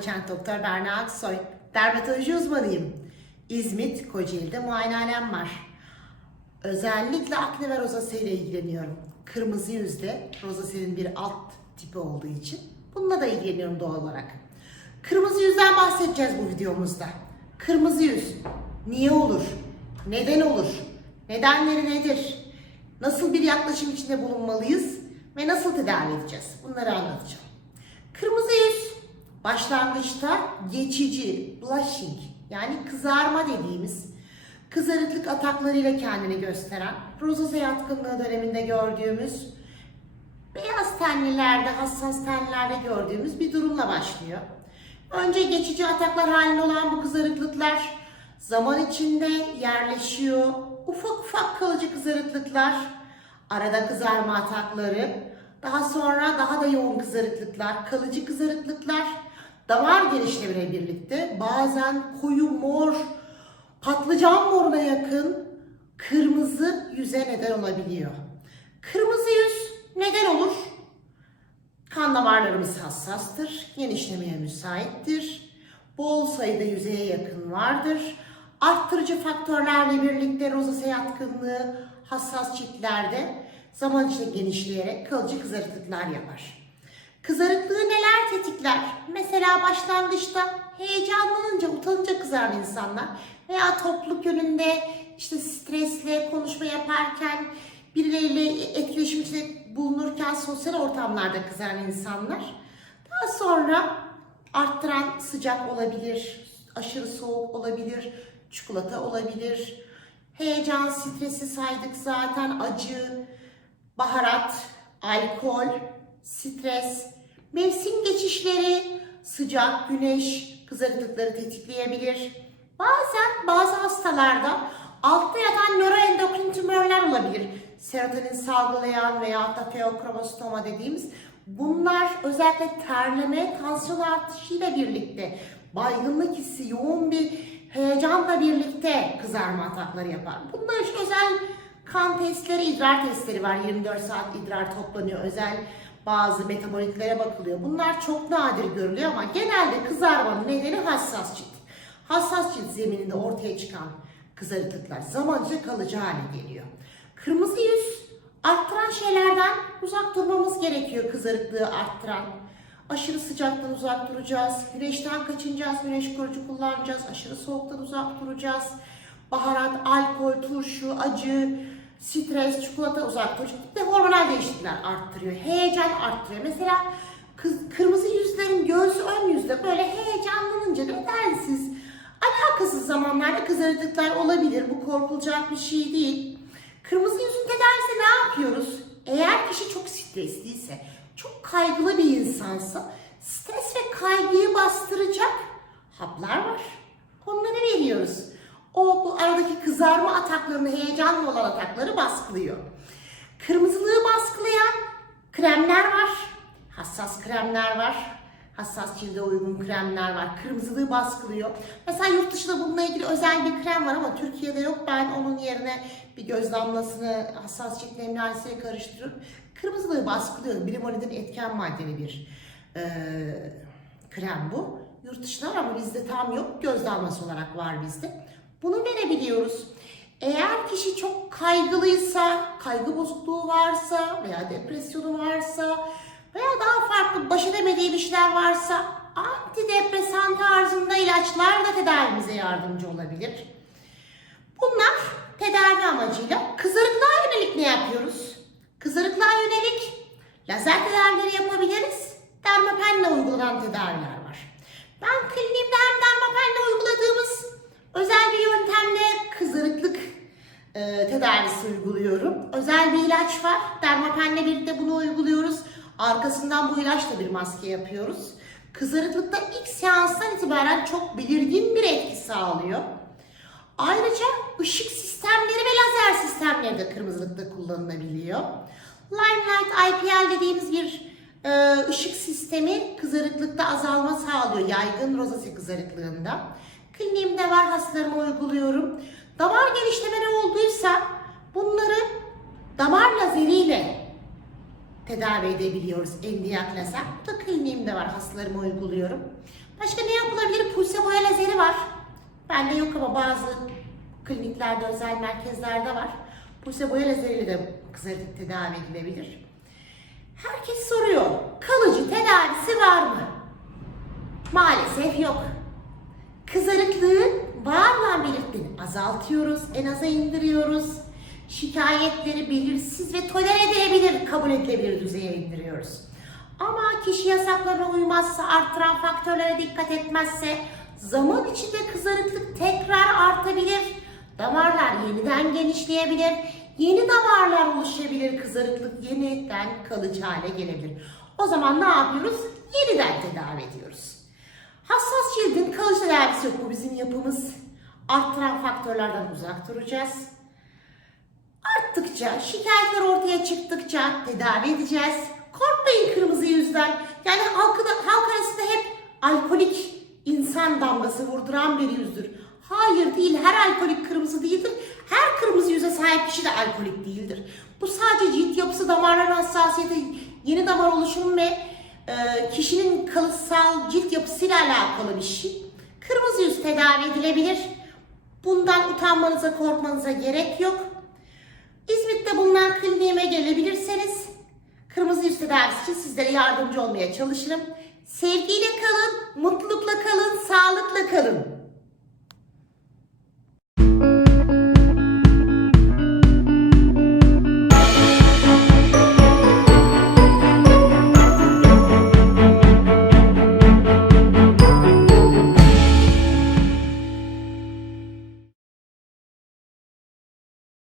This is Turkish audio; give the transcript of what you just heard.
doçent doktor Berna Aksoy. Dermatoloji uzmanıyım. İzmit, Kocaeli'de muayenehanem var. Özellikle akne ve rozası ile ilgileniyorum. Kırmızı yüzde rozasenin bir alt tipi olduğu için bununla da ilgileniyorum doğal olarak. Kırmızı yüzden bahsedeceğiz bu videomuzda. Kırmızı yüz niye olur? Neden olur? Nedenleri nedir? Nasıl bir yaklaşım içinde bulunmalıyız ve nasıl tedavi edeceğiz? Bunları anlatacağım. Kırmızı yüz başlangıçta geçici, blushing yani kızarma dediğimiz kızarıklık ataklarıyla kendini gösteren, rozose yatkınlığı döneminde gördüğümüz, beyaz tenlilerde, hassas tenlilerde gördüğümüz bir durumla başlıyor. Önce geçici ataklar halinde olan bu kızarıklıklar zaman içinde yerleşiyor. Ufak ufak kalıcı kızarıklıklar, arada kızarma atakları, daha sonra daha da yoğun kızarıklıklar, kalıcı kızarıklıklar, damar genişlemine birlikte bazen koyu mor, patlıcan moruna yakın kırmızı yüze neden olabiliyor. Kırmızı yüz neden olur? Kan damarlarımız hassastır, genişlemeye müsaittir, bol sayıda yüzeye yakın vardır. Arttırıcı faktörlerle birlikte rozase yatkınlığı hassas ciltlerde zaman içinde genişleyerek kalıcı kızarıklıklar yapar. Kızarıklığı neler tetikler? Mesela başlangıçta heyecanlanınca, utanınca kızaran insanlar veya topluluk yönünde işte stresle konuşma yaparken birileriyle etkileşim içinde bulunurken sosyal ortamlarda kızaran insanlar daha sonra arttıran sıcak olabilir, aşırı soğuk olabilir, çikolata olabilir, heyecan, stresi saydık zaten, acı, baharat, alkol, stres, mevsim geçişleri, sıcak, güneş kızarıklıkları tetikleyebilir. Bazen bazı hastalarda altta yatan nöroendokrin tümörler olabilir. Serotonin salgılayan veya da feokromostoma dediğimiz bunlar özellikle terleme, tansiyon artışıyla birlikte baygınlık hissi, yoğun bir heyecanla birlikte kızarma atakları yapar. Bunlar için özel kan testleri, idrar testleri var. 24 saat idrar toplanıyor. Özel bazı metabolitlere bakılıyor. Bunlar çok nadir görülüyor ama genelde kızarmanın nedeni hassas cilt. Hassas cilt zemininde ortaya çıkan kızarıklıklar zaman içinde kalıcı hale geliyor. Kırmızı yüz arttıran şeylerden uzak durmamız gerekiyor kızarıklığı arttıran. Aşırı sıcaktan uzak duracağız. Güneşten kaçınacağız. Güneş koruyucu kullanacağız. Aşırı soğuktan uzak duracağız. Baharat, alkol, turşu, acı, stres, çikolata uzak. Bir de hormonal değişiklikler arttırıyor. Heyecan arttırıyor. Mesela kız, kırmızı yüzlerin göğsü ön yüzde böyle heyecanlanınca nedensiz alakasız zamanlarda kızarıklıklar olabilir. Bu korkulacak bir şey değil. Kırmızı yüzün tedavisi ne yapıyoruz? Eğer kişi çok stresliyse, çok kaygılı bir insansa stres ve kaygıyı bastıracak haplar var. Onları veriyoruz. O bu aradaki kızarma ataklarını, heyecanlı olan atakları baskılıyor. Kırmızılığı baskılayan kremler var. Hassas kremler var. Hassas cilde uygun kremler var. Kırmızılığı baskılıyor. Mesela yurt dışında bununla ilgili özel bir krem var ama Türkiye'de yok. Ben onun yerine bir göz damlasını hassas cilt nemlenisiyle karıştırıp kırmızılığı baskılıyor. Brimonidin etken maddeli bir e, krem bu. Yurt dışında var ama bizde tam yok. Göz damlası olarak var bizde. Bunu verebiliyoruz. Eğer kişi çok kaygılıysa, kaygı bozukluğu varsa veya depresyonu varsa veya daha farklı baş edemediği bir şeyler varsa antidepresan tarzında ilaçlar da tedavimize yardımcı olabilir. Bunlar tedavi amacıyla kızarıklığa yönelik ne yapıyoruz? Kızarıklığa yönelik lazer tedavileri yapabiliriz. Dermapenle uygulanan tedaviler var. Ben kliniğimde hem dermapenle uyguladığımız özel bir yöntemle kızarıklık e, tedavisi uyguluyorum. Özel bir ilaç var. Dermapenle birlikte bunu uyguluyoruz. Arkasından bu ilaçla bir maske yapıyoruz. Kızarıklıkta ilk seanstan itibaren çok belirgin bir etki sağlıyor. Ayrıca ışık sistemleri ve lazer sistemleri de kırmızılıkta kullanılabiliyor. Limelight IPL dediğimiz bir e, ışık sistemi kızarıklıkta azalma sağlıyor yaygın rozase kızarıklığında. Kliniğimde var hastalarıma uyguluyorum. Damar genişlemeleri olduysa bunları damar lazeriyle tedavi edebiliyoruz endiyak lazer. Bu da kliniğimde var hastalarıma uyguluyorum. Başka ne yapılabilir? Pulse boya lazeri var. Bende yok ama bazı kliniklerde, özel merkezlerde var. Pulse boya lazeriyle de kızarıklık tedavi edilebilir. Herkes soruyor, kalıcı tedavisi var mı? Maalesef yok. Kızarıklığın var olan belirtilerini azaltıyoruz, en aza indiriyoruz. Şikayetleri belirsiz ve tolere edilebilir, kabul edilebilir düzeye indiriyoruz. Ama kişi yasaklarına uymazsa, arttıran faktörlere dikkat etmezse zaman içinde kızarıklık tekrar artabilir. Damarlar yeniden genişleyebilir. Yeni damarlar oluşabilir. Kızarıklık yeniden kalıcı hale gelebilir. O zaman ne yapıyoruz? Yeniden tedavi ediyoruz. Hassas cildin kalıcı tedavisi yok. Bu bizim yapımız. Arttıran faktörlerden uzak duracağız. Arttıkça, şikayetler ortaya çıktıkça tedavi edeceğiz. Korkmayın kırmızı yüzden. Yani halkı halk arasında hep alkolik insan damgası vurduran bir yüzdür. Hayır değil, her alkolik kırmızı değildir. Her kırmızı yüze sahip kişi de alkolik değildir. Bu sadece cilt yapısı, damarların hassasiyeti, yeni damar oluşumu ve e, kişinin kalıtsal cilt yapısıyla alakalı bir şey. Kırmızı yüz tedavi edilebilir. Bundan utanmanıza, korkmanıza gerek yok. İzmit'te bulunan kliniğime gelebilirseniz kırmızı yüz tedavisi için sizlere yardımcı olmaya çalışırım. Sevgiyle kalın, mutlulukla kalın, sağlıkla kalın.